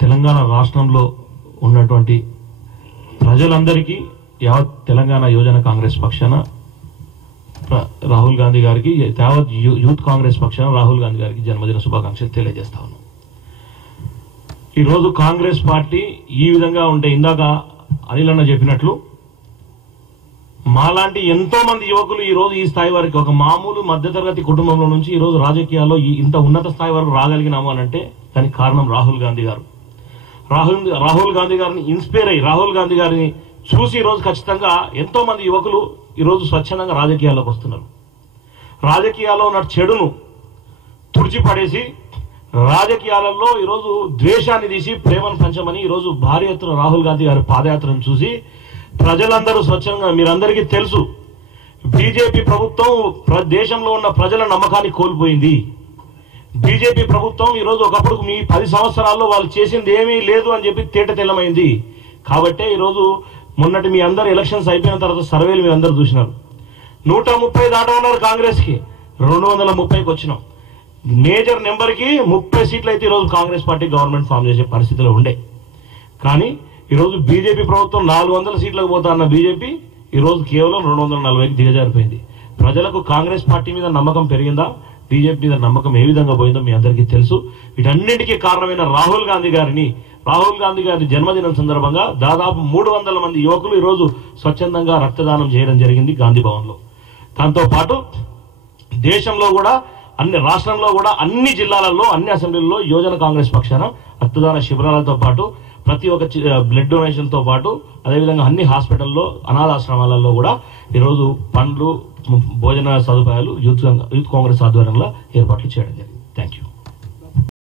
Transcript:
తెలంగాణ రాష్ట్రంలో ఉన్నటువంటి ప్రజలందరికీ యావత్ తెలంగాణ యువజన కాంగ్రెస్ పక్షాన రాహుల్ గాంధీ గారికి, యావత్ యూత్ కాంగ్రెస్ పక్షాన రాహుల్ గాంధీ గారికి జన్మదిన శుభాకాంక్షలు తెలియజేస్తా ఉన్నాం. ఈరోజు కాంగ్రెస్ పార్టీ ఈ విధంగా ఉంటే, ఇందాక అనిల్ అన్న చెప్పినట్లు మాలాంటి ఎంతో మంది యువకులు ఈ రోజు ఈ స్థాయి వరకు, ఒక మామూలు మధ్యతరగతి కుటుంబంలో నుంచి ఈ రోజు రాజకీయాల్లో ఇంత ఉన్నత స్థాయి వరకు రాగలిగినాము అని అంటే దానికి కారణం రాహుల్ గాంధీ గారు. రాహుల్ గాంధీ గారిని ఇన్స్పైర్ అయ్యి, రాహుల్ గాంధీ గారిని చూసి ఈరోజు ఖచ్చితంగా ఎంతో మంది యువకులు ఈరోజు స్వచ్ఛందంగా రాజకీయాల్లోకి వస్తున్నారు. రాజకీయాల్లో ఉన్న చెడును తుడిచిపడేసి రాజకీయాలలో ఈరోజు ద్వేషాన్ని తీసి ప్రేమను పంచమని ఈరోజు భారీ ఎత్తున రాహుల్ గాంధీ గారి పాదయాత్రను చూసి ప్రజలందరూ స్వచ్ఛంగా, మీరందరికీ తెలుసు బీజేపీ ప్రభుత్వం దేశంలో ఉన్న ప్రజల నమ్మకాన్ని కోల్పోయింది. బీజేపీ ప్రభుత్వం ఈరోజు ఒకప్పుడు మీ 10 సంవత్సరాల్లో వాళ్ళు చేసింది ఏమీ లేదు అని చెప్పి తేట తెల్లమైంది. కాబట్టే ఈరోజు మొన్నటి మీ అందరు ఎలక్షన్స్ అయిపోయిన తర్వాత సర్వేలు మీరు అందరూ చూసినారు. 130 దాటమన్నారు కాంగ్రెస్కి, 230కి వచ్చినాం. మేజర్ నెంబర్కి 30 సీట్లు అయితే ఈరోజు కాంగ్రెస్ పార్టీ గవర్నమెంట్ ఫామ్ చేసే పరిస్థితిలో ఉండే. కానీ ఈరోజు బీజేపీ ప్రభుత్వం 400 సీట్లకు పోతా అన్న బీజేపీ ఈరోజు కేవలం 240కి దిగజారిపోయింది. ప్రజలకు కాంగ్రెస్ పార్టీ మీద నమ్మకం పెరిగిందా, బీజేపీ మీద నమ్మకం ఏ విధంగా పోయిందో మీ అందరికీ తెలుసు. వీటన్నింటికీ కారణమైన రాహుల్ గాంధీ గారి జన్మదినం సందర్భంగా దాదాపు 300 మంది యువకులు ఈరోజు స్వచ్ఛందంగా రక్తదానం చేయడం జరిగింది గాంధీ భవన్లో. దాంతో పాటు దేశంలో కూడా రాష్ట్రంలో కూడా అన్ని జిల్లాలలో, అన్ని అసెంబ్లీల్లో యువజన కాంగ్రెస్ పక్షాన రక్తదాన శిబిరాలతో పాటు ప్రతి ఒక్క బ్లడ్ డొనేషన్ తో పాటు అదేవిధంగా అన్ని హాస్పిటల్లో, అనాథాశ్రమాలలో కూడా ఈరోజు పండ్లు, భోజన సదుపాయాలు యూత్ కాంగ్రెస్ ఆధ్వర్యంలో ఏర్పాట్లు చేయడం జరిగింది. Thank you.